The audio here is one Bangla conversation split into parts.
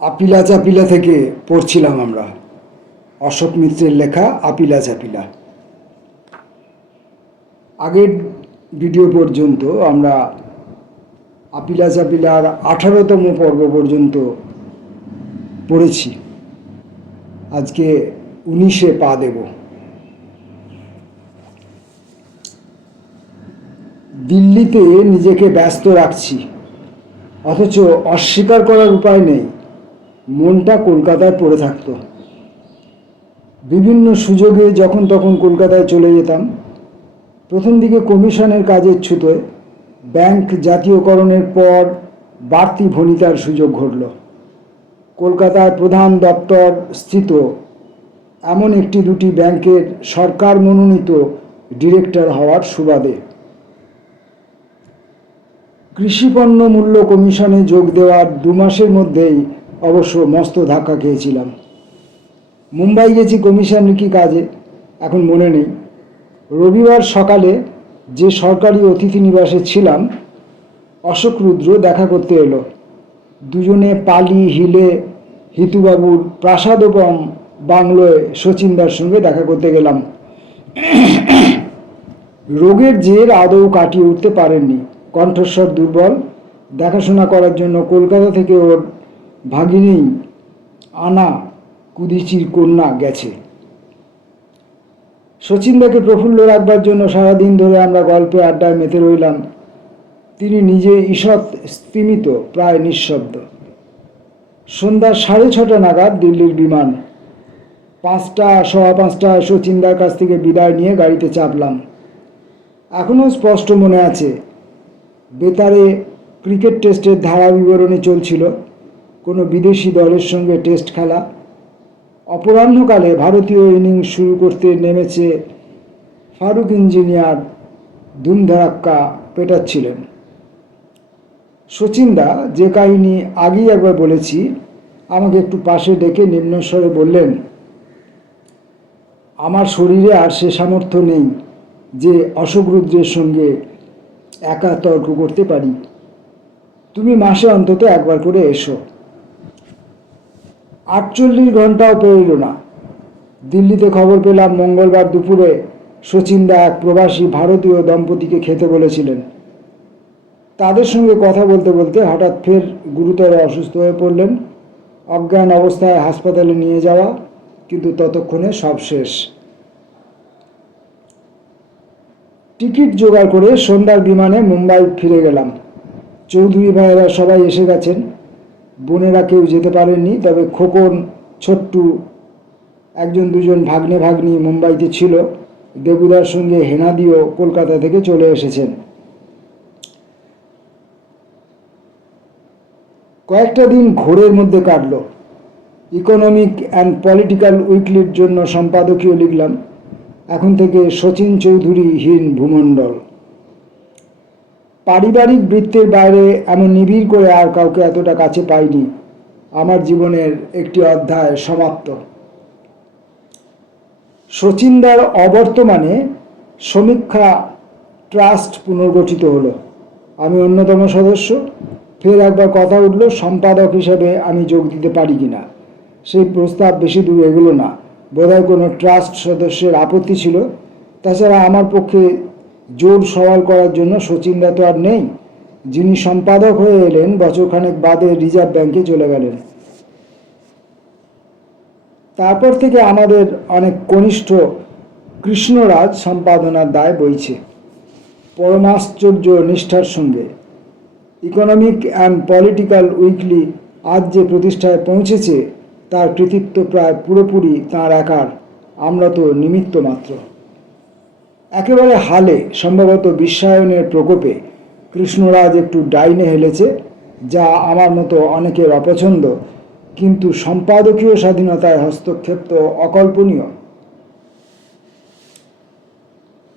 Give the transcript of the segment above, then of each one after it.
আপিলা চাপিলা থেকে পড়ছিলাম আমরা, অশোক মিত্রের লেখা আপিলা চাপিলা। আগের ভিডিও পর্যন্ত আমরা আপিলা চাপিলার 18তম পর্ব পর্যন্ত পড়েছি। আজকে 19-এ পা দেব। দিল্লিতে নিজেকে ব্যস্ত রাখছি, অথচ অস্বীকার করার উপায় নেই, মনটা কলকাতায় পড়ে থাকত। বিভিন্ন সুযোগে যখন তখন কলকাতায় চলে যেতাম। প্রথম দিকে কমিশনের কাজের ছুতোয়, ব্যাংক জাতীয়করণের পর বাড়তি ভণিতার সুযোগ ঘটল। কলকাতার প্রধান দপ্তর স্থিত এমন একটি দুটি ব্যাংকের সরকার মনোনীত ডিরেক্টর হওয়ার সুবাদে। কৃষিপণ্য মূল্য কমিশনে যোগ দেওয়ার 2 মাসের মধ্যেই অবশ্য মস্ত ধাক্কা খেয়েছিলাম। মুম্বাই গেছি কমিশনার কাজে, এখন মনে নেই। রবিবার সকালে যে সরকারি অতিথি নিবাসে ছিলাম, অশোক রুদ্র দেখা করতে এলো। দুজনে পালি হিলে হিতুবাবুর প্রাসাদোপম বাংলোয় শচীনদার সঙ্গে দেখা করতে গেলাম। রোগের জের আদৌ কাটিয়ে উঠতে পারেননি, কণ্ঠস্বর দুর্বল। দেখাশোনা করার জন্য কলকাতা থেকে ওর ভাগিনী আনা কুদিচির কন্যা গেছে। শচীনদাকে প্রফুল্ল রাখবার জন্য সারাদিন ধরে আমরা গল্পে আড্ডায় মেতে রইলাম। তিনি নিজে ঈষৎ স্তিমিত, প্রায় নিঃশব্দ। সন্ধ্যা 6:30 নাগাদ দিল্লির বিমান। 5টা, 5:15 শচীনদার কাছ থেকে বিদায় নিয়ে গাড়িতে চাপলাম। এখনও স্পষ্ট মনে আছে, বেতারে ক্রিকেট টেস্টের ধারা বিবরণী চলছিল, কোনো বিদেশি দলের সঙ্গে টেস্ট খেলা। অপরাহ্নকালে ভারতীয় ইনিংস শুরু করতে নেমেছে ফারুক ইঞ্জিনিয়ার ধুমধারাক্কা পেটাচ্ছিলেন। শচীনদা, যে কাহিনী আগেই একবার বলেছি, আমাকে একটু পাশে ডেকে নিম্নস্বরে বললেন, আমার শরীরে আর সে সামর্থ্য নেই যে অশোক রুদ্রের সঙ্গে একা তর্ক করতে পারি। তুমি মাসে অন্তত একবার করে এসো। 48 ঘন্টাও পেরোল না, দিল্লিতে খবর পেলাম মঙ্গলবার দুপুরে শচীনদা এক প্রবাসী ভারতীয় দম্পতিকে খেতে বলেছিলেন। তাদের সঙ্গে কথা বলতে বলতে হঠাৎ ফের গুরুতর অসুস্থ হয়ে পড়লেন। অজ্ঞান অবস্থায় হাসপাতালে নিয়ে যাওয়া, কিন্তু ততক্ষণে সব শেষ। টিকিট জোগাড় করে সন্ধ্যার বিমানে মুম্বাই ফিরে গেলাম। চৌধুরী ভাইয়েরা সবাই এসে গেছেন, বোনেরা কেউ যেতে পারেননি। তবে খোকন, ছোট্টু, 1-2 ভাগ্নে ভাগ্নি মুম্বাইতে ছিল। দেবুদার সঙ্গে হেনাদিও কলকাতা থেকে চলে এসেছেন। কয়েকটা দিন ঘোরের মধ্যে কাটল। ইকোনমিক অ্যান্ড পলিটিক্যাল উইকলির জন্য সম্পাদকীয় লিখলাম। এখন থেকে শচীন চৌধুরীহীন ভূমণ্ডল। পারিবারিক বৃত্তের বাইরে এমন নিবিড় করে আর কাউকে এতটা কাছে পাইনি। আমার জীবনের একটি অধ্যায় সমাপ্ত। শচীনদার অবর্তমানে সমীক্ষা ট্রাস্ট পুনর্গঠিত হলো। আমি অন্যতম সদস্য। ফের একবার কথা উঠল, সম্পাদক হিসেবে আমি যোগ দিতে পারি কিনা। সেই প্রস্তাব বেশি দূর এগোলো না। বোধহয় কোনো ট্রাস্ট সদস্যের আপত্তি ছিল। তাছাড়া আমার পক্ষে জোর সওয়াল করার জন্য শচীনদা তো আর নেই। যিনি সম্পাদক হয়ে এলেন, বছরখানেক বাদে রিজার্ভ ব্যাংকে চলে গেলেন। তারপর থেকে আমাদের অনেক কনিষ্ঠ কৃষ্ণরাজ সম্পাদনার দায় বইছে, পরমাশ্চর্য নিষ্ঠার সঙ্গে। ইকোনমিক অ্যান্ড পলিটিক্যাল উইকলি আজ যে প্রতিষ্ঠায় পৌঁছেছে, তার কৃতিত্ব প্রায় পুরোপুরি তাঁর একার। আমরা তো নিমিত্ত মাত্র। একেবারে হালে, সম্ভবত বিশ্বায়নের প্রকোপে, কৃষ্ণরাজ একটু ডাইনে হেলেছে, যা আমার মতো অনেকের অপছন্দ, কিন্তু সম্পাদকীয় স্বাধীনতায় হস্তক্ষেপ তো অকল্পনীয়।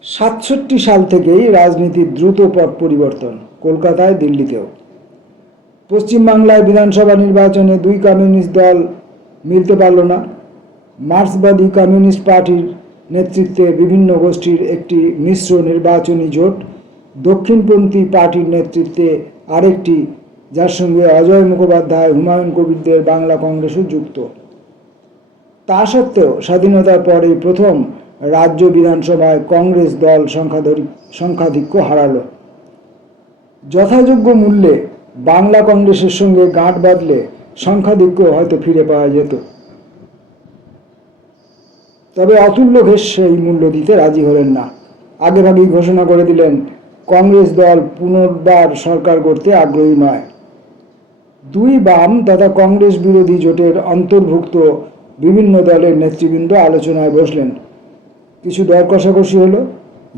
67 সাল থেকেই রাজনীতির দ্রুত পট পরিবর্তন, কলকাতায়, দিল্লিতেও। পশ্চিমবাংলায় বিধানসভা নির্বাচনে 2 কমিউনিস্ট দল মিলতে পারল না। মার্ক্সবাদী কমিউনিস্ট পার্টির নেতৃত্বে বিভিন্ন গোষ্ঠীর একটি মিশ্র নির্বাচনী জোট, দক্ষিণপন্থী পার্টির নেতৃত্বে আরেকটি যার সঙ্গে অজয় মুখোপাধ্যায়, হুমায়ুন কবিরদের বাংলা কংগ্রেসও যুক্ত। তা সত্ত্বেও স্বাধীনতার পরে প্রথম রাজ্য বিধানসভায় কংগ্রেস দল সংখ্যাধিক্য হারালো। যথাযোগ্য মূল্যে বাংলা কংগ্রেসের সঙ্গে গাঁট বাঁধলে সংখ্যাধিক্য হয়তো ফিরে পাওয়া যেত। তবে অতুল্য ঘোষ সেই মূল্য দিতে রাজি হলেন না। আগেভাগেই ঘোষণা করে দিলেন কংগ্রেস দল পুনর্বার সরকার করতে আগ্রহী নয়। দুই বাম তথা কংগ্রেস বিরোধী জোটের অন্তর্ভুক্ত বিভিন্ন দলের নেতৃবৃন্দ আলোচনায় বসলেন। কিছু দর কষাকষি হলো,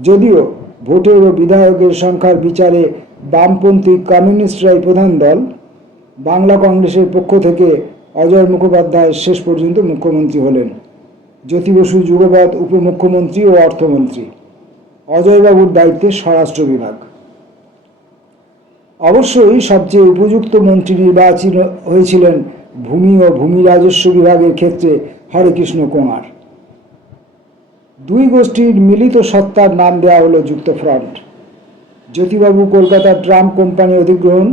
যদিও ভোটের ও বিধায়কের সংখ্যার বিচারে বামপন্থী কমিউনিস্টরাই প্রধান দল। বাংলা কংগ্রেসের পক্ষ থেকে অজয় মুখোপাধ্যায় শেষ পর্যন্ত মুখ্যমন্ত্রী হলেন। জ্যোতি বসু যুগপৎ উপমুখ্যমন্ত্রী ও অর্থমন্ত্রী। অজয়বাবুর দায়িত্বে স্বরাষ্ট্র বিভাগ। অবশ্যই সবচেয়ে উপযুক্ত মন্ত্রী নির্বাচিত হয়েছিলেন ভূমি ও ভূমি রাজস্ব বিভাগের ক্ষেত্রে হরেকৃষ্ণ কোঙার। দুই গোষ্ঠীর মিলিত সত্তার নাম দেওয়া হলো যুক্তফ্রন্ট। জ্যোতিবাবু কলকাতার ট্রাম্প কোম্পানি অধিগ্রহণ,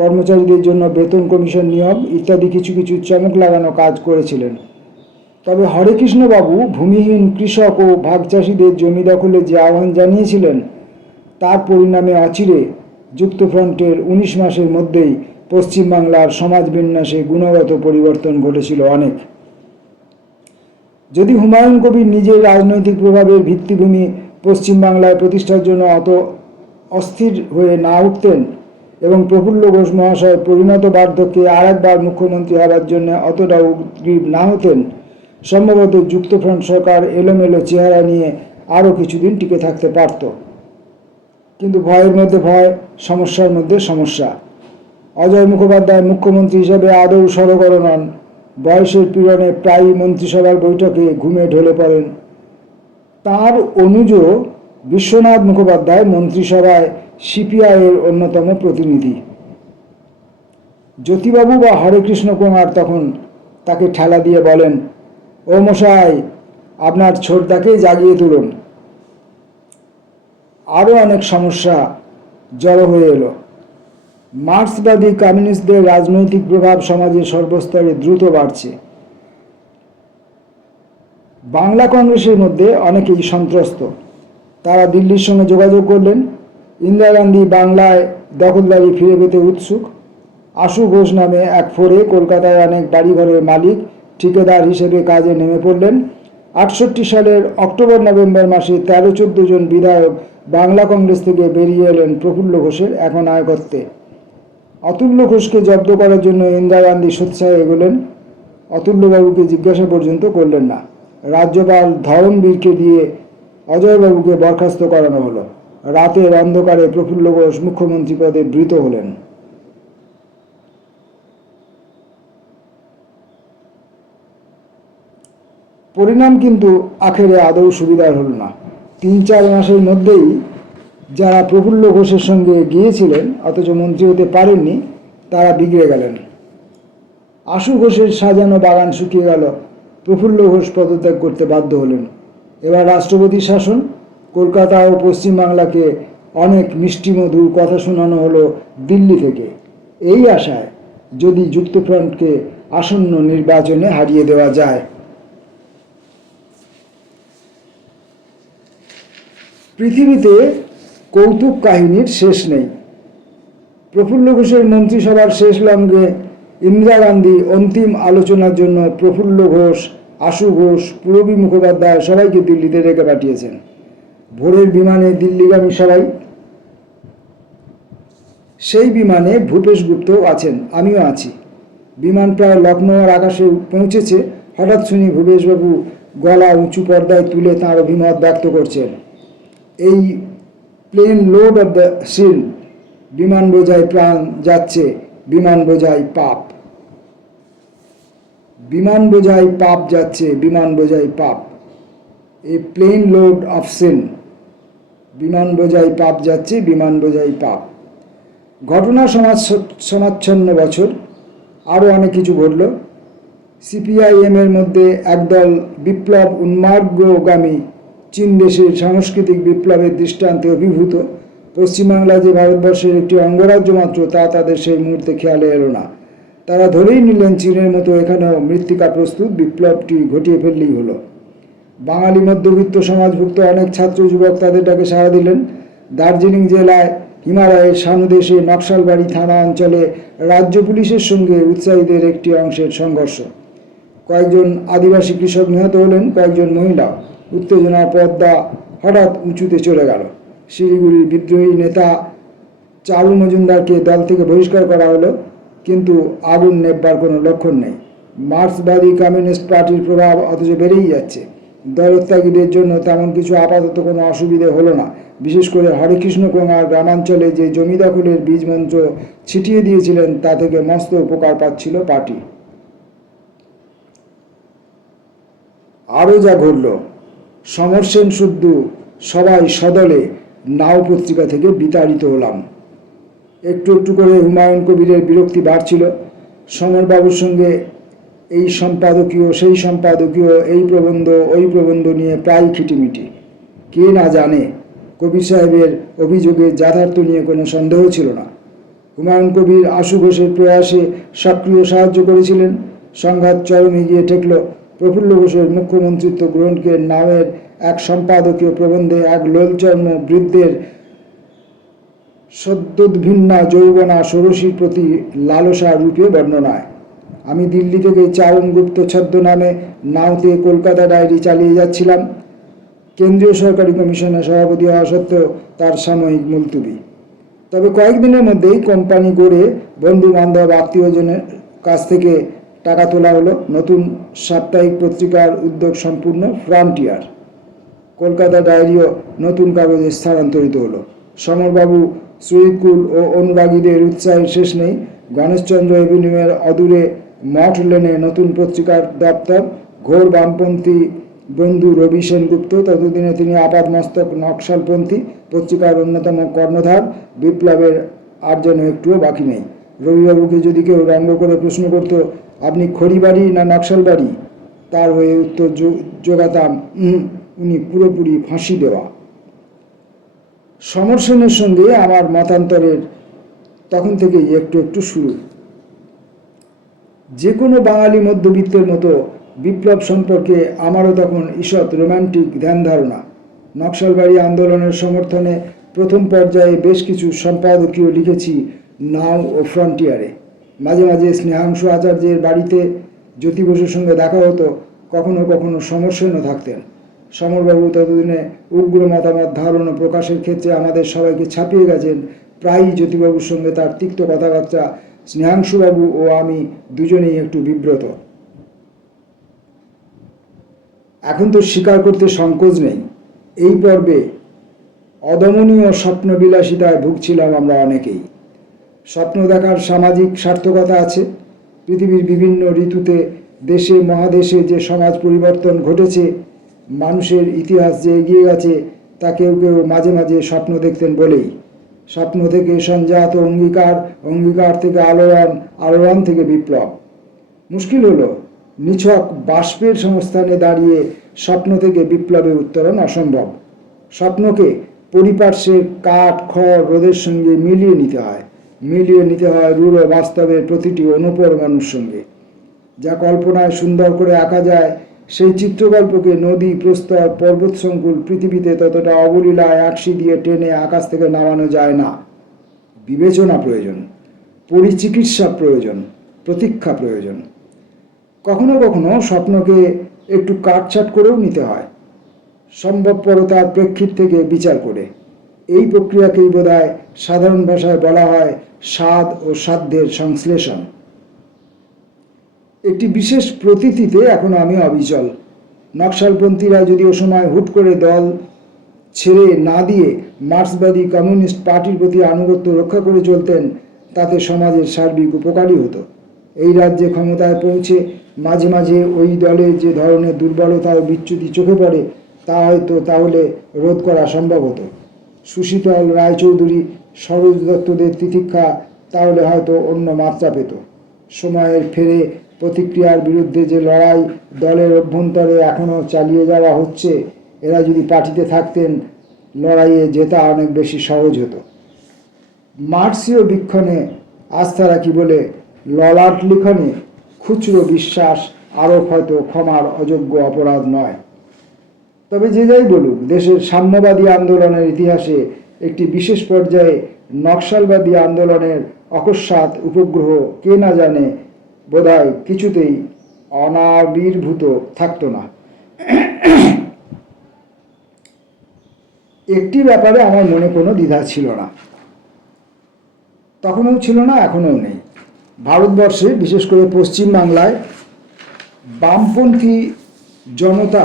কর্মচারীদের জন্য বেতন কমিশন নিয়োগ ইত্যাদি কিছু কিছু চমক লাগানো কাজ করেছিলেন। তবে হরেকৃষ্ণবাবু ভূমিহীন কৃষক ও ভাগচাষীদের জমি দখলে যে আহ্বান জানিয়েছিলেন, তার পরিণামে অচিরে যুক্তফ্রন্টের 19 মাসের মধ্যেই পশ্চিমবাংলার সমাজ বিন্যাসে গুণগত পরিবর্তন ঘটেছিল অনেক। যদি হুমায়ুন কবির নিজের রাজনৈতিক প্রভাবের ভিত্তিভূমি পশ্চিমবাংলায় প্রতিষ্ঠার জন্য অত অস্থির হয়ে না উঠতেন এবং প্রফুল্ল ঘোষ মহাশয় পরিণত বার্ধক্যে আর একবার মুখ্যমন্ত্রী হওয়ার জন্য অতটা উদ্গ্রীব না হতেন, সম্ভবত যুক্তফ্রন্ট সরকার এলোমেলো চেহারা নিয়ে আরও কিছুদিন টিকে থাকতে পারত। কিন্তু ভয়ের মধ্যে ভয়, সমস্যার মধ্যে সমস্যা। অজয় মুখোপাধ্যায় মুখ্যমন্ত্রী হিসেবে আদৌ সড়গড় নন। বয়সের পীড়নে প্রায়ই মন্ত্রিসভার বৈঠকে ঘুমে ঢলে পড়েন। তাঁর অনুজ বিশ্বনাথ মুখোপাধ্যায় মন্ত্রিসভায় সিপিআইয়ের অন্যতম প্রতিনিধি। জ্যোতিবাবু বা হরেকৃষ্ণ কোঙার তখন তাকে ঠেলা দিয়ে বলেন, ও মশাই, আপনার ছোটদাকেই জাগিয়ে তুলুন। আরও অনেক সমস্যা জড়ো হয়ে এলো। মার্ক্সবাদী কমিউনিস্টদের রাজনৈতিক প্রভাব সমাজের সর্বস্তরে দ্রুত বাড়ছে। বাংলা কংগ্রেসের মধ্যে অনেকেই সন্ত্রস্ত। তারা দিল্লির সঙ্গে যোগাযোগ করলেন। ইন্দিরা গান্ধী বাংলায় দখলদারি ফিরে পেতে উৎসুক। আশু ঘোষ নামে এক ফোরে কলকাতায় অনেক বাড়িঘরের মালিক ঠিকাদার হিসেবে কাজে নেমে পড়লেন। 68 সালের অক্টোবর নভেম্বর মাসে 13-14 জন বিধায়ক বাংলা কংগ্রেস থেকে বেরিয়ে এলেন প্রফুল্ল ঘোষের একনায়কত্বে। অতুল্য ঘোষকে জব্দ করার জন্য ইন্দিরা গান্ধী সোচ্চায় এগোলেন। অতুল্যবাবুকে জিজ্ঞাসা পর্যন্ত করলেন না। রাজ্যপাল ধরমবীরকে দিয়ে অজয়বাবুকে বরখাস্ত করানো হলো। রাতের অন্ধকারে প্রফুল্ল ঘোষ মুখ্যমন্ত্রী পদে বৃত হলেন। পরিণাম কিন্তু আখেরে আদৌ সুবিধার হল না। 3-4 মাসের মধ্যেই যারা প্রফুল্ল ঘোষের সঙ্গে গিয়েছিলেন অথচ মন্ত্রী হতে পারেননি, তারা বিগড়ে গেলেন। আশু ঘোষের সাজানো বাগান শুকিয়ে গেল। প্রফুল্ল ঘোষ পদত্যাগ করতে বাধ্য হলেন। এবার রাষ্ট্রপতির শাসন। কলকাতা ও পশ্চিমবাংলাকে অনেক মিষ্টিমধুর কথা শোনানো হলো দিল্লি থেকে, এই আশায় যদি যুক্তফ্রন্টকে আসন্ন নির্বাচনে হারিয়ে দেওয়া যায়। পৃথিবীতে কৌতুক কাহিনীর শেষ নেই। প্রফুল্ল ঘোষের মন্ত্রিসভার শেষ লগ্নে ইন্দিরা গান্ধী অন্তিম আলোচনার জন্য প্রফুল্ল ঘোষ, আশু ঘোষ, পূরবী মুখোপাধ্যায় সবাইকে দিল্লিতে ডেকে পাঠিয়েছেন। ভোরের বিমানে দিল্লিগামী সবাই। সেই বিমানে ভূপেশ গুপ্তও আছেন, আমিও আছি। বিমান প্রায় লখনৌর আকাশে পৌঁছেছে। হঠাৎ শুনি ভূপেশবাবু গলা উঁচু পর্দায় তুলে তাঁর অভিমত ব্যক্ত করছেন, এই plane load of the scene. বিমান বোঝাই প্রাণ যাচ্ছে, বিমান বোঝাই পাপ। বিমান বোঝাই পাপ যাচ্ছে, বিমান বোঝাই পাপ। এ প্লেন লোড অফ সিন। বিমান বোঝাই পাপ যাচ্ছে, বিমান বোঝাই পাপ। ঘটনা সমাচ্ছন্ন বছর। আরও অনেক কিছু ঘটল। সিপিআইএম এর মধ্যে একদল বিপ্লব উন্মার্গগামী চীন দেশের সাংস্কৃতিক বিপ্লবের দৃষ্টান্তে অভিভূত পশ্চিমবাংলা যে ভারতবর্ষের একটি অঙ্গরাজ্য মাত্র তা তাদের সেই মুহূর্তে খেয়ালে এলো না। তারা ধরেই নিলেন চীনের মতো এখানেও মৃত্তিকা প্রস্তুত, বিপ্লবটি ঘটিয়ে ফেললেই হলো। বাঙালি মধ্যবিত্ত সমাজভুক্ত অনেক ছাত্র যুবক তাদের ডাকে সাড়া দিলেন। দার্জিলিং জেলায় হিমালয়ের সানুদেশে নকশালবাড়ি থানা অঞ্চলে রাজ্য পুলিশের সঙ্গে উৎসাহীদের একটি অংশের সংঘর্ষ। কয়েকজন আদিবাসী কৃষক নিহত হলেন, কয়েকজন মহিলাও। উত্তেজনার পর্দা হঠাৎ উঁচুতে চলে গেল। শিলিগুড়ির বিদ্রোহী নেতা চারু মজুমদারকে দল থেকে বহিষ্কার করা হলো, কিন্তু আগুন নেববার কোনো লক্ষণ নেই। মার্ক্সবাদী কমিউনিস্ট পার্টির প্রভাব অথচ বেড়েই যাচ্ছে। দলত্যাগীদের জন্য তেমন কিছু আপাতত কোনো অসুবিধে হলো না। বিশেষ করে হরেকৃষ্ণ কোঙার গ্রামাঞ্চলে যে জমি দখলের বীজ মন্ত্র ছিটিয়ে দিয়েছিলেন তা থেকে মস্ত উপকার পাচ্ছিল পার্টি। আরও যা ঘটল, সমর সেন শুদ্ধ সবাই সদলে নাও পত্রিকা থেকে বিতাড়িত হলাম। একটু একটু করে হুমায়ুন কবিরের বিরক্তি বাড়ছিল। সমরবাবুর সঙ্গে এই সম্পাদকীয় সেই সম্পাদকীয়, এই প্রবন্ধ ওই প্রবন্ধ নিয়ে প্রায় খিটিমিটি। কে না জানে কবির সাহেবের অভিযোগে যথার্থ নিয়ে কোনো সন্দেহ ছিল না। হুমায়ুন কবির আশু ঘোষের প্রয়াসে সক্রিয় সাহায্য করেছিলেন। সংঘাত চরমে গিয়ে ঠেকল। প্রফুল্ল ঘোষের মুখ্যমন্ত্রিত্ব গ্রহণকে নামের এক সম্পাদকীয় প্রবন্ধে এক লোলচর্ম বৃদ্ধের সদ্যোদ্ভিন্না যৌবনা ষোড়শীর প্রতি লালসা রূপে বর্ণনায়। আমি দিল্লি থেকে চারণ গুপ্ত ছদ্মনামে নাওতে কলকাতা ডায়েরি চালিয়ে যাচ্ছিলাম। কেন্দ্রীয় সরকারি কমিশনের সভাপতি হওয়া সত্ত্বেও তার সাময়িক মুলতুবি। তবে কয়েকদিনের মধ্যেই কোম্পানি গড়ে বন্ধু বান্ধব আত্মীয়জনের কাছ থেকে টাকা তোলা হলো। নতুন সাপ্তাহিক পত্রিকার উদ্যোগ সম্পূর্ণ ফ্রন্টিয়ার। কলকাতা ডায়েরিও নতুন কাগজে স্থানান্তরিত হলো। সমরবাবু, শহীদকুল ও অনুরাগীদের উৎসাহের শেষ নেই। গণেশচন্দ্র এভিনিউয়ের অদূরে মঠ লেনে নতুন পত্রিকার দপ্তর। ঘোর বামপন্থী বন্ধু রবি সেনগুপ্ত, ততদিনে তিনি আপাদমস্তক নকশালপন্থী, পত্রিকার অন্যতম কর্ণধার। বিপ্লবের আর যেন একটুও বাকি নেই। রবিবাবুকে যদি কেউ রঙ্গ করে প্রশ্ন করত, আপনি খড়িবাড়ি না নকশালবাড়ি, তার হয়ে উত্তর যোগাতাম, উনি পুরোপুরি ফাঁসি দেওয়া। সমর সেনের সঙ্গে আমার মতান্তরের তখন থেকেই একটু একটু শুরু। যে কোনো বাঙালি মধ্যবিত্তের মতো বিপ্লব সম্পর্কে আমারও তখন ঈষৎ রোম্যান্টিক ধ্যান ধারণা। নকশালবাড়ি আন্দোলনের সমর্থনে প্রথম পর্যায়ে বেশ কিছু সম্পাদকীয় লিখেছি নাও ও ফ্রন্টিয়ারে। মাঝে মাঝে স্নেহাংশু আচার্যের বাড়িতে জ্যোতি বসুর সঙ্গে দেখা হতো। কখনো কখনো সমর সেনও থাকতেন। সমরবাবু ততদিনে উগ্র মতামত ধারণ ও প্রকাশের ক্ষেত্রে আমাদের সবাইকে ছাপিয়ে গেছেন। প্রায়ই জ্যোতিবাবুর সঙ্গে তার তিক্ত কথাবার্তা স্নেহাংশুবাবু ও আমি দুজনেই একটু বিব্রত। এখন তো স্বীকার করতে সংকোচ নেই, এই পর্বে অদমনীয় স্বপ্নবিলাসিতায় ভুগছিলাম আমরা অনেকেই। স্বপ্ন দেখার সামাজিক সার্থকতা আছে। পৃথিবীর বিভিন্ন ঋতুতে দেশে মহাদেশে যে সমাজ পরিবর্তন ঘটেছে, মানুষের ইতিহাস যে এগিয়ে গেছে, তা কেউ কেউ মাঝে মাঝে স্বপ্ন দেখতেন বলেই। স্বপ্ন থেকে সঞ্জাত অঙ্গীকার, অঙ্গীকার থেকে আলোড়ন, আলোড়ন থেকে বিপ্লব। মুশকিল হলো নিছক বাষ্পের সংস্থানে দাঁড়িয়ে স্বপ্ন থেকে বিপ্লবে উত্তরণ অসম্ভব। স্বপ্নকে পরিপার্শ্বের কাঠ, খড়, রোদের সঙ্গে মিলিয়ে নিতে হয় রূঢ় বাস্তবের প্রতিটি অনুপরমাণুর সঙ্গে। যা কল্পনায় সুন্দর করে আঁকা যায়, সেই চিত্রকল্পকে নদী, প্রস্তর, পর্বত সংকুল পৃথিবীতে ততটা অবলীলায় আঁকশি দিয়ে টেনে আকাশ থেকে নামানো যায় না। বিবেচনা প্রয়োজন, পরিচিকিৎসা প্রয়োজন, প্রতীক্ষা প্রয়োজন। কখনো কখনো স্বপ্নকে একটু কাটছাট করেও নিতে হয়, সম্ভবপরতার প্রেক্ষিত থেকে বিচার করে। এই প্রক্রিয়াকেই বোধহয় সাধারণ ভাষায় বলা হয় স্বাদ ও সাধ্যের সংশ্লেষণ। একটি বিশেষ প্রতীতিতে এখনো আমি অবিচল। নকশালপন্থীরা যদি ও সময় হুট করে দল ছেড়ে না দিয়ে মার্ক্সবাদী কমিউনিস্ট পার্টির প্রতি আনুগত্য রক্ষা করে চলতেন, তাতে সমাজের সার্বিক উপকারই হতো। এই রাজ্যে ক্ষমতায় পৌঁছে মাঝে মাঝে ওই দলে যে ধরনের দুর্বলতা ও বিচ্যুতি চোখে পড়ে, তা হয়তো তাহলে রোধ করা সম্ভব হতো। সুশীতল রায়চৌধুরী, সরোজ দত্তদের তিতিক্ষা তাহলে হয়তো অন্য মাত্রা পেত। সময়ের ফেরে প্রতিক্রিয়ার বিরুদ্ধে যে লড়াই দলের অভ্যন্তরে এখনও চালিয়ে যাওয়া হচ্ছে, এরা যদি পার্টিতে থাকতেন লড়াইয়ে জেতা অনেক বেশি সহজ হতো। মার্ক্সীয় বীক্ষণে আস্থা রাখি বলে ললাট লিখনে খুচরো বিশ্বাস আরোপ হয়তো ক্ষমার অযোগ্য অপরাধ নয়। তবে যে যাই বলুক, দেশের সাম্যবাদী আন্দোলনের ইতিহাসে একটি বিশেষ পর্যায়ে নকশালবাদী আন্দোলনের অকস্মাৎ উপগ্রহ কে না জানে বোধহয় কিছুতেই অনাবির্ভূত থাকতো না। একটি ব্যাপারে আমার মনে কোনো দ্বিধা ছিল না, তখনও ছিল না, এখনও নেই। ভারতবর্ষে, বিশেষ করে পশ্চিম বাংলায় বামপন্থী জনতা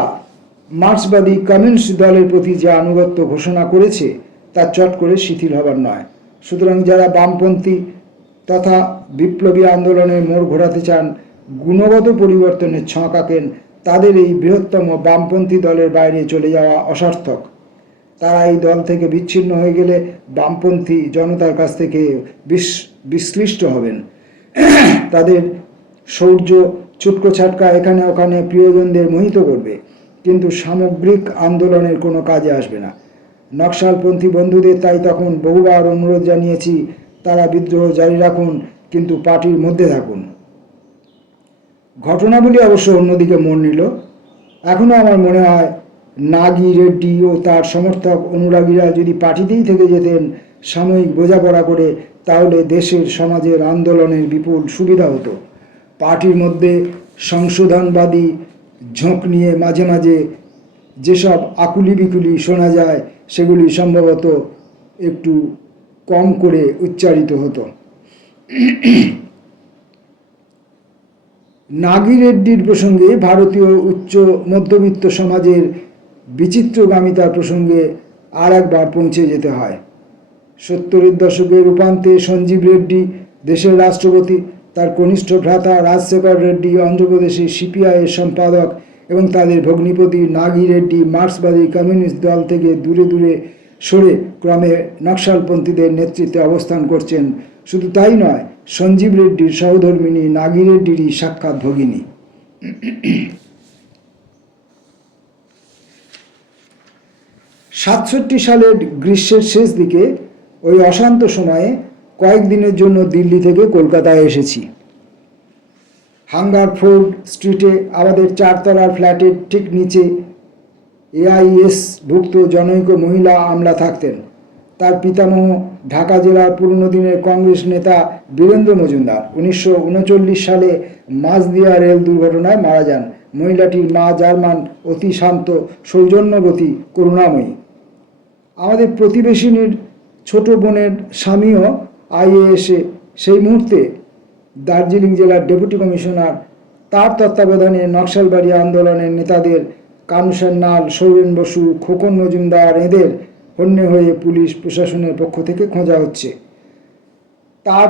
মার্ক্সবাদী কমিউনিস্ট দলের প্রতি যে আনুগত্য ঘোষণা করেছে তা চট করে শিথিল হবার নয়। সুতরাং যারা বামপন্থী তথা বিপ্লবী আন্দোলনের মোড় ঘোরাতে চান, গুণগত পরিবর্তনের ছক আঁকেন, তাদের এই বৃহত্তম বামপন্থী দলের বাইরে চলে যাওয়া অসার্থক। তারা এই দল থেকে বিচ্ছিন্ন হয়ে গেলে বামপন্থী জনতার কাছ থেকে বিশ্লিষ্ট হবেন। তাদের শৌর্য চুটকো ছাটকা এখানে ওখানে প্রিয়জনদের মোহিত করবে, কিন্তু সামগ্রিক আন্দোলনের কোনো কাজে আসবে না। নকশালপন্থী বন্ধুদের তাই তখন বহুবার অনুরোধ জানিয়েছি, তারা বিদ্রোহ জারি রাখুন, কিন্তু পার্টির মধ্যে থাকুন। ঘটনাবলী অবশ্য অন্যদিকে মোড় নিল। এখনও আমার মনে হয় নাগি রেড্ডি ও তার সমর্থক অনুরাগীরা যদি পার্টিতেই থেকে যেতেন সাময়িক বোঝাপড়া করে, তাহলে দেশের সমাজের আন্দোলনের বিপুল সুবিধা হতো। পার্টির মধ্যে সংশোধনবাদী ঝোঁক নিয়ে মাঝে মাঝে যেসব আকুলি বিকুলি শোনা যায়, সেগুলি সম্ভবত একটু কম করে উচ্চারিত হতো। নাগি রেড্ডির প্রসঙ্গে ভারতীয় উচ্চ মধ্যবিত্ত সমাজের বিচিত্রগামিতার প্রসঙ্গে আর একবার পৌঁছে যেতে হয়। 70-এর দশকের রূপান্তে সঞ্জীব রেড্ডি দেশের রাষ্ট্রপতি, তার কনিষ্ঠ ভ্রাতা রাজশেখর রেড্ডি অন্ধ্রপ্রদেশে সিপিআইয়ের সম্পাদক এবং তাদের ভগ্নিপতি নাগি রেড্ডি মার্ক্সবাদী কমিউনিস্ট দল থেকে দূরে দূরে সরে ক্রমে নকশালপন্থীদের নেতৃত্বে অবস্থান করছেন। শুধু তাই নয়, সঞ্জীব রেড্ডির সহধর্মিণী নাগি রেড্ডিরই সাক্ষাৎ ভগিনী। 67 সালের গ্রীষ্মের শেষ দিকে ওই অশান্ত সময়ে কয়েকদিনের জন্য দিল্লি থেকে কলকাতায় এসেছি। হাঙ্গারফোর্ড স্ট্রিটে আমাদের 4তলার ফ্ল্যাটের ঠিক নিচে এআইএস ভুক্ত জনৈক মহিলা আমলা থাকতেন। তার পিতামহ ঢাকা জেলার পুরনো দিনের কংগ্রেস নেতা বীরেন্দ্র মজুমদার 1939 সালে মাঝদিয়া রেল দুর্ঘটনায় মারা যান। মহিলাটির মা জার্মান, অতি শান্ত, সৌজন্যবতী, করুণাময়ী। আমাদের প্রতিবেশিনীর ছোট বোনের স্বামীও আইএএসে সেই মুহূর্তে দার্জিলিং জেলার ডেপুটি কমিশনার। তার তত্ত্বাবধানে নকশালবাড়ি আন্দোলনের নেতাদের কানু সান্যাল, সৌরেন বসু, খোকন মজুমদার এদের হন্যে হয়ে পুলিশ প্রশাসনের পক্ষ থেকে খোঁজা হচ্ছে। তার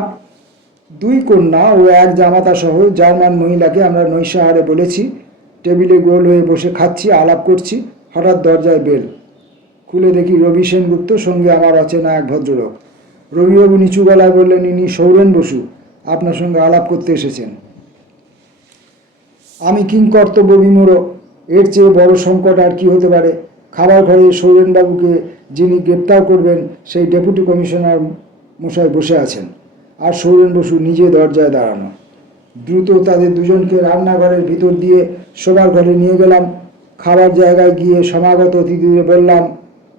2 কন্যা ও 1 জামাতা সহ জার্মান মহিলাকে আমরা নৈশাহারে বলেছি। টেবিলে গোল হয়ে বসে খাচ্ছি, আলাপ করছি। হঠাৎ দরজায় বেল। খুলে দেখি রবি সেনগুপ্ত, সঙ্গে আমার অচেনা এক ভদ্রলোক। রবিবাবু নিচু গলায় বললেন, ইনি সৌরেন বসু, আপনার সঙ্গে আলাপ করতে এসেছেন। আমি কিংকর্তব্য বিমূঢ়। এর চেয়ে বড় সংকট আর কি হতে পারে? খাবার ঘরে সৌরেনবাবুকে যিনি গ্রেপ্তার করবেন সেই ডেপুটি কমিশনার মশাই বসে আছেন, আর সৌরেন বসু নিজে দরজায় দাঁড়ানো। দ্রুত তাদের দুজনকে রান্নাঘরের ভিতর দিয়ে শোবার ঘরে নিয়ে গেলাম। খাবার জায়গায় গিয়ে সমাগত অতিথিদের বললাম,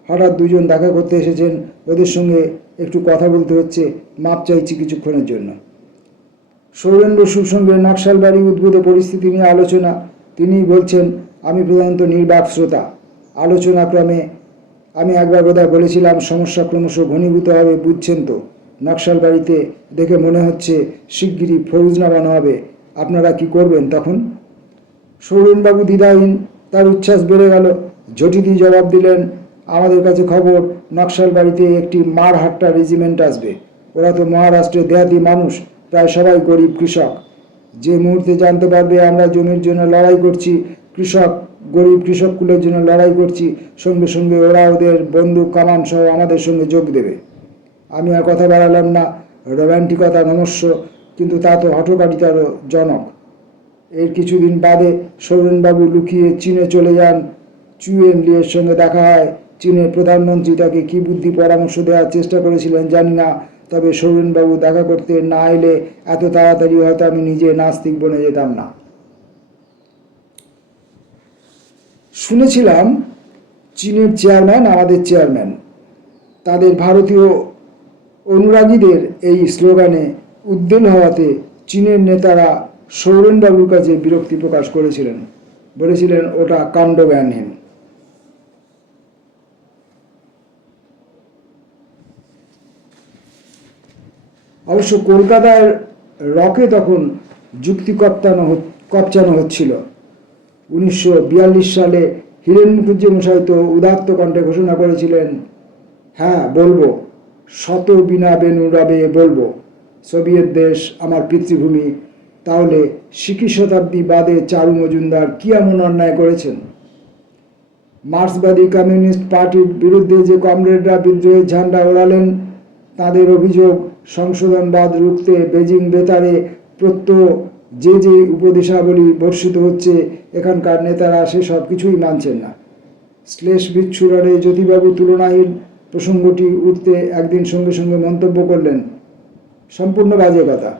হঠাৎ দুজন দেখা করতে এসেছেন, ওদের সঙ্গে একটু কথা বলতে হচ্ছে, মাপ চাইছি কিছুক্ষণের জন্য। সৌরেন বসুর সঙ্গে নকশালবাড়ি উদ্ভূত পরিস্থিতি নিয়ে আলোচনা। তিনিই বলছেন, আমি প্রধানত নির্বাক শ্রোতা। আলোচনাক্রমে আমি একবার বোধহয় বলেছিলাম, সমস্যা ক্রমশ ঘনীভূত হবে, বুঝছেন তো? নকশালবাড়িতে দেখে মনে হচ্ছে শিগগিরই ফৌজ নামানো হবে। আপনারা কি করবেন তখন? সৌরেনবাবু দ্বিধাহীন, তার উচ্ছ্বাস বেড়ে গেল। জটিদি জবাব দিলেন, আমাদের কাছে খবর নকশালবাড়িতে একটি মারহাট্টা রেজিমেন্ট আসবে। ওরা তো মহারাষ্ট্রের দেহাতি মানুষ, প্রায় সবাই গরিব কৃষক। যে মুহূর্তে জানতে পারবে আমরা জমির জন্য লড়াই করছি, গরিব কৃষককুলের জন্য লড়াই করছি, সঙ্গে সঙ্গে ওরা ওদের বন্দুক কামান সহ আমাদের সঙ্গে যোগ দেবে। আমি আর কথা বাড়ালাম না। রোম্যান্টিকতা নমস্য, কিন্তু তা তো হঠকারিতারও জনক। এর কিছুদিন বাদে সৌরেনবাবু লুকিয়ে চীনে চলে যান। চুয়েন লিয়ের সঙ্গে দেখা হয়। চীনের প্রধানমন্ত্রী তাকে কী বুদ্ধি পরামর্শ দেওয়ার চেষ্টা করেছিলেন জানি না, তবে সৌরেনবাবু দেখা করতে না এলে এত তাড়াতাড়ি হয়তো আমি নিজে নাস্তিক বনে যেতাম না। শুনেছিলাম চীনের চেয়ারম্যান আমাদের চেয়ারম্যান। তাদের ভারতীয় অনুরাগীদের এই স্লোগানে উদ্বেল হওয়াতে চীনের নেতারা সৌরেনবাবুর কাছে বিরক্তি প্রকাশ করেছিলেন, বলেছিলেন ওটা কাণ্ডজ্ঞানহীন। অবশ্য কলকাতার রকে তখন যুক্তি কপচানো হচ্ছিল। 1942 সালে হীরেন মুখুজ্জে মশাই তো উদাত্ত কণ্ঠে ঘোষণা করেছিলেন, হ্যাঁ বলবো, শত বিনা বেনু রবে বলবো, সোভিয়েত দেশ আমার পিতৃভূমি। তাহলে সিকি শতাব্দী বাদে চারু মজুমদার কি এমন অন্যায় করেছেন? মার্ক্সবাদী কমিউনিস্ট পার্টির বিরুদ্ধে যে কমরেডরা বিদ্রোহের ঝান্ডা ওড়ালেন, তাদের অভিযোগ সংশোধনবাদ রুখতে বেজিং বেতারে প্রত্যহ যে যে উপদেশাবলী বর্ষিত হচ্ছে, এখানকার নেতারা সেসব কিছুই মানছেন না। শ্লেষ বিচ্ছুরণে জ্যোতিবাবু তুলনাহীন প্রসঙ্গটি উঠতে একদিন সঙ্গে সঙ্গে মন্তব্য করলেন, সম্পূর্ণ বাজে কথা,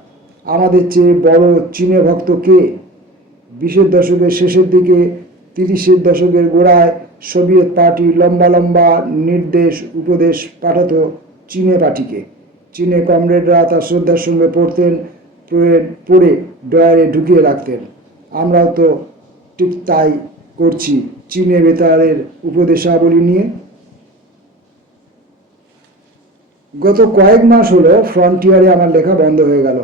আমাদের চেয়ে বড় চীনে ভক্ত কে? 20 দশকের শেষের দিকে 30 দশকের গোড়ায় সোভিয়েত পার্টি লম্বা লম্বা নির্দেশ উপদেশ পাঠাতো চীনে পার্টিকে। চীনে কমরেডরা তার শ্রদ্ধার সঙ্গে পড়তেন, পড়ে ডয়ারে ঢুকিয়ে রাখতেন। আমরাও তো ঠিক তাই করছি চীনে বেতারের উপদেশাবলী নিয়ে। গত কয়েক মাস হলো ফ্রন্টিয়ারে আমার লেখা বন্ধ হয়ে গেল।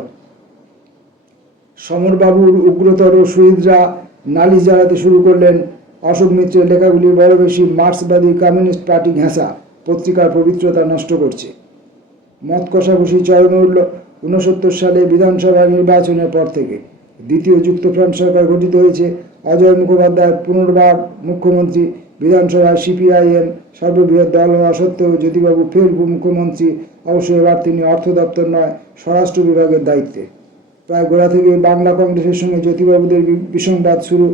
সমরবাবুর উগ্রতর শহীদরা নালিশ জ্বালাতে শুরু করলেন, অশোক মিত্রের লেখাগুলি বড় বেশি মার্ক্সবাদী কমিউনিস্ট পার্টি ঘেঁষা, পত্রিকার পবিত্রতা নষ্ট করছে। মত কষাকষি চরমে উঠল 69 সালে বিধানসভা নির্বাচনের পর থেকে। দ্বিতীয় যুক্তফ্রন্ট সরকার গঠিত হয়েছে। অজয় মুখোপাধ্যায় পুনর্বার মুখ্যমন্ত্রী। বিধানসভায় সিপিআইএম সর্ববৃহৎ দল হওয়া সত্ত্বেও জ্যোতিবাবু ফের মুখ্যমন্ত্রী। অবশ্য এবার তিনি অর্থ দপ্তর নয়, স্বরাষ্ট্র বিভাগের দায়িত্বে। প্রায় গোড়া থেকে বাংলা কংগ্রেসের সঙ্গে জ্যোতিবাবুদের বিসংবাদ শুরু।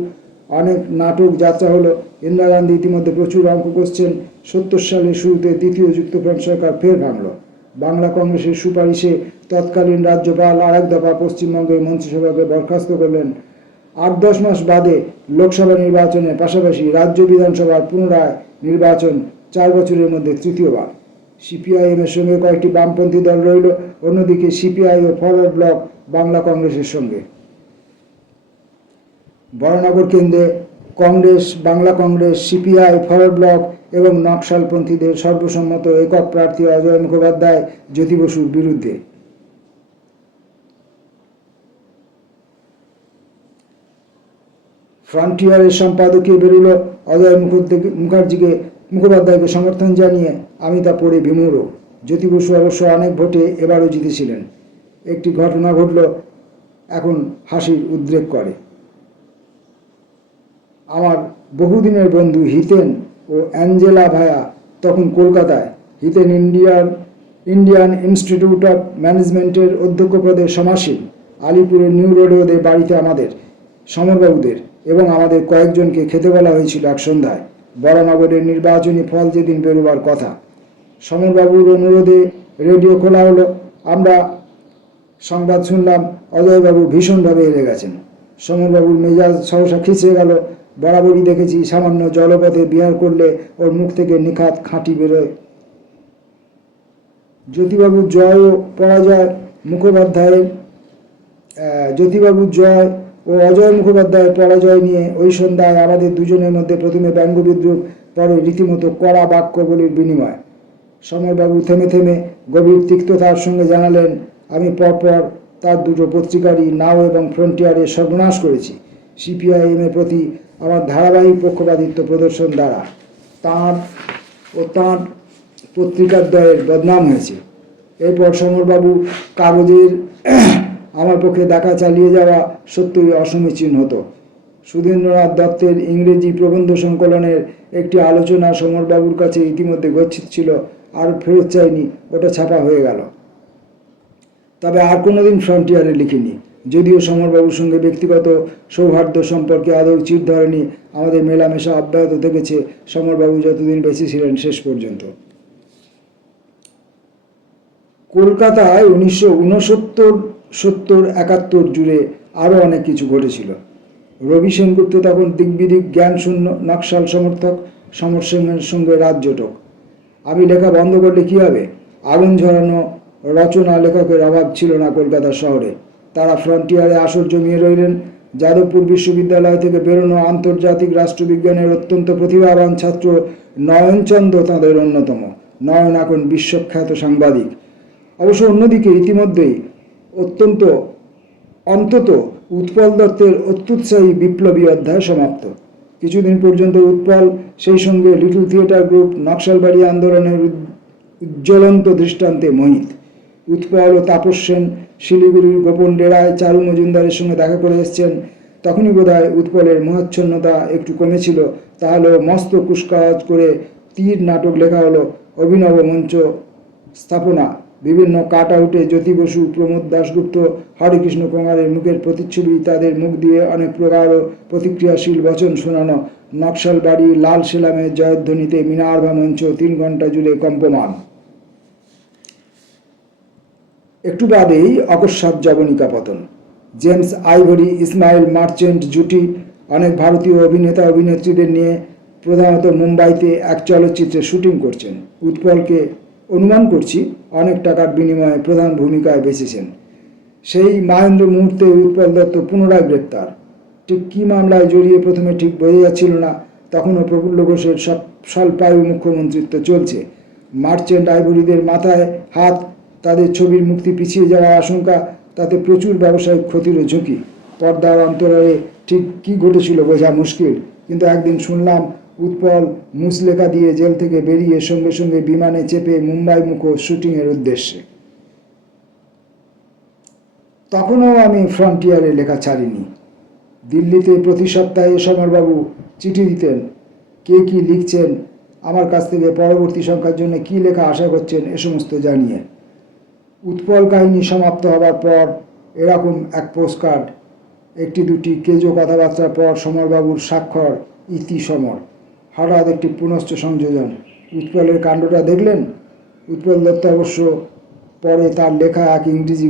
অনেক নাটক যাত্রা হলো। ইন্দিরা গান্ধী ইতিমধ্যে প্রচুর অঙ্ক কষছেন। 70 সালের শুরুতে দ্বিতীয় যুক্তফ্রন্ট সরকার ফের ভাঙল। বাংলা কংগ্রেসের সুপারিশে তৎকালীন রাজ্যপাল আরেক দফা পশ্চিমবঙ্গের মন্ত্রিসভাকে বরখাস্ত করলেন। 8-10 মাস বাদে লোকসভা নির্বাচনের পাশাপাশি রাজ্য বিধানসভার পুনরায় নির্বাচন, 4 বছরের মধ্যে তৃতীয়বার। সিপিআইএমের সঙ্গে কয়েকটি বামপন্থী দল রইল, অন্যদিকে সিপিআই ও ফরওয়ার্ড ব্লক বাংলা কংগ্রেসের সঙ্গে। বরানগর কেন্দ্রে Congress, Bangla Congress, CPI, forward block এবং নকশালপন্থীদের সর্বসম্মত একক প্রার্থী অজয় মুখোপাধ্যায় জ্যোতি বসুর বিরুদ্ধে। ফ্রন্টিয়ারের সম্পাদকীয় বেরোল অজয় মুখোপাধ্যায়কে সমর্থন জানিয়ে। আমি তা পড়ে বিমূঢ়। জ্যোতি বসু অবশ্য অনেক ভোটে এবারও জিতেছিলেন। একটি ঘটনা ঘটল, এখন হাসির উদ্রেক করে। আমার বহুদিনের বন্ধু হিতেন ও অ্যাঞ্জেলা ভায়া তখন কলকাতায়। হিতেন ইন্ডিয়ান ইনস্টিটিউট অফ ম্যানেজমেন্টের অধ্যক্ষ পদে সমাসীন। আলিপুরের নিউ রোডে ওদের বাড়িতে আমাদের, সমরবাবুদের এবং আমাদের কয়েকজনকে খেতে বলা হয়েছিল এক সন্ধ্যায়। বরানগরের নির্বাচনী ফল যেদিন বেরোবার কথা। সমরবাবুর অনুরোধে রেডিও খোলা হলো। আমরা সংবাদ শুনলাম অজয়বাবু ভীষণভাবে হেরে গেছেন। সমরবাবুর মেজাজ সহসা খিচে গেল। বরাবরই দেখেছি সামান্য জলপথে বিহার করলে ওর মুখ থেকে নিখাত খাঁটি বেরোয়। জ্যোতিবাবুর জয় ও অজয় মুখোপাধ্যায়ের পরাজয় নিয়ে ওই সন্ধ্যায় আমাদের দুজনের মধ্যে প্রথমে ব্যঙ্গ বিদ্রুপ, পরে রীতিমতো কড়া বাক্যবলির বিনিময়। সমরবাবু থেমে থেমে গভীর তিক্ততার সঙ্গে জানালেন, আমি পরপর তার দুটো পত্রিকারই নাও এবং ফ্রন্টিয়ারের সর্বনাশ করেছি সিপিআইএমের প্রতি আমার ধারাবাহিক পক্ষপাতিত্ব প্রদর্শন দ্বারা। তাঁর পত্রিকার দ্বয়ের বদনাম হয়েছে। এরপর সমরবাবু কাগজের আমার পক্ষে দেখা চালিয়ে যাওয়া সত্যই অসমীচীন হতো। সুধীন্দ্রনাথ দত্তের ইংরেজি প্রবন্ধ সংকলনের একটি আলোচনা সমরবাবুর কাছে ইতিমধ্যে গচ্ছিত ছিল, আর ফেরত চাইনি, ওটা ছাপা হয়ে গেল। তবে আর কোনোদিন ফ্রন্টিয়ারে লিখিনি। যদিও সমরবাবুর সঙ্গে ব্যক্তিগত সৌহার্দ্য সম্পর্কে আদৌ চির ধরেনি, আমাদের মেলামেশা অব্যাহত থেকেছে সমরবাবু যতদিন বেঁচে ছিলেন শেষ পর্যন্ত। কলকাতায় 1969-71 জুড়ে আরও অনেক কিছু ঘটেছিল। রবি সেনগুপ্ত তখন দিগ্বিদিক জ্ঞানশূন্য নকশাল সমর্থক, সমর সেনের সঙ্গে রাজজোটক। আমি লেখা বন্ধ করলে কী হবে? আগুন ঝরানো রচনা লেখকের অভাব ছিল না কলকাতা শহরে। তারা ফ্রন্টিয়ারে আসর জমিয়ে রইলেন। যাদবপুর বিশ্ববিদ্যালয় থেকে বেরোনো আন্তর্জাতিক রাষ্ট্রবিজ্ঞানের অত্যন্ত প্রতিভাবান ছাত্র নয়নচন্দ্র তাঁদের অন্যতম। নয়ন এখন বিশ্বখ্যাত সাংবাদিক। অবশ্য অন্যদিকে ইতিমধ্যেই অন্তত উৎপল দত্তের অত্যুৎসাহী বিপ্লবী অধ্যায় সমাপ্ত। কিছুদিন পর্যন্ত উৎপল, সেই সঙ্গে লিটল থিয়েটার গ্রুপ, নকশালবাড়ি আন্দোলনের উজ্জ্বলন্ত দৃষ্টান্তে মোহিত। উৎপল ও তাপস সেন শিলিগুড়ির গোপন ডেরায় চারু মজুমদারের সঙ্গে দেখা করে এসছেন। তখনই বোধহয় উৎপলের মোহাচ্ছন্নতা একটু কমেছিল। তাহলেও মস্ত কুচকাওয়াজ করে তীর নাটক লেখা হলো, অভিনব মঞ্চ স্থাপনা, বিভিন্ন কাট আউটে জ্যোতি বসু, প্রমোদ দাশগুপ্ত, হরেকৃষ্ণ কোঙারের মুখের প্রতিচ্ছবি, তাদের মুখ দিয়ে অনেক প্রকার প্রতিক্রিয়াশীল বচন শোনানো, নকশালবাড়ি লাল সেলামের জয়ধ্বনিতে মিনার্ভা মঞ্চ 3 ঘন্টা জুড়ে কম্পমান। একটু বাদেই অকস্মাৎ জবনিকা পতন। জেমস আইভরি, ইসমাইল মার্চেন্ট জুটি অনেক ভারতীয় অভিনেতা অভিনেত্রীদের নিয়ে প্রধানত মুম্বাইতে এক চলচ্চিত্রে শুটিং করছেন। উৎপলকে অনুমান করছি অনেক টাকার বিনিময়ে প্রধান ভূমিকায় বেঁচেছেন। সেই মাহেন্দ্র মুহূর্তে উৎপল দত্ত পুনরায় গ্রেপ্তার। ঠিক কী মামলায় জড়িয়ে প্রথমে ঠিক বোঝা যাচ্ছিল না। তখনও প্রফুল্ল ঘোষের স্বল্পায়ু মুখ্যমন্ত্রিত্ব চলছে। মার্চেন্ট আইভরিদের মাথায় হাত, তাদের ছবির মুক্তি পিছিয়ে যাওয়ার আশঙ্কা, তাতে প্রচুর ব্যবসায়িক ক্ষতিরও ঝুঁকি। পর্দার অন্তরালে ঠিক কী ঘটেছিল বোঝা মুশকিল, কিন্তু একদিন শুনলাম উৎপল মুচলেখা দিয়ে জেল থেকে বেরিয়ে সঙ্গে সঙ্গে বিমানে চেপে মুম্বাই মুখো শুটিংয়ের উদ্দেশ্যে। তখনও আমি ফ্রন্টিয়ারে লেখা ছাড়িনি। দিল্লিতে প্রতি সপ্তাহে সমরবাবু চিঠি দিতেন, কে কী লিখছেন, আমার কাছ থেকে পরবর্তী সংখ্যার জন্য কী লেখা আশা করছেন, এ সমস্ত জানিয়ে। উৎপল কাহিনী সমাপ্ত হবার পর এরকম এক পোস্টকার্ড, একটি দুটি কেজো কথাবার্তার পর সমরবাবুর স্বাক্ষর, ইতি সমর। হঠাৎ একটি পুনশ্চ সংযোজন। উৎপলের কাণ্ডটা দেখলেন? উৎপল দত্ত অবশ্য পরে তার লেখা এক ইংরেজি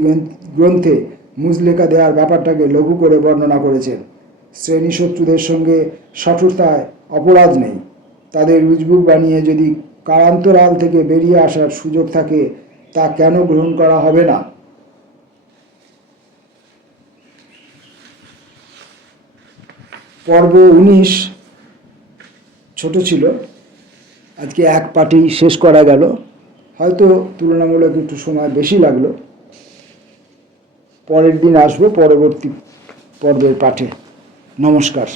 গ্রন্থে মুচলেখা দেওয়ার ব্যাপারটাকে লঘু করে বর্ণনা করেছেন। শ্রেণীশত্রুদের সঙ্গে সঠুরতায় অপরাধ নেই, তাদের উজবুক বানিয়ে যদি কারান্তরাল থেকে বেরিয়ে আসার সুযোগ থাকে, তা কেন গ্রহণ করা হবে না? পর্ব 19 ছোট ছিল, আজকে এক পাঠেই শেষ করা গেল। হয়তো তুলনামূলক একটু সময় বেশি লাগলো। পরের দিন আসবো পরবর্তী পর্বের পাঠে। নমস্কার।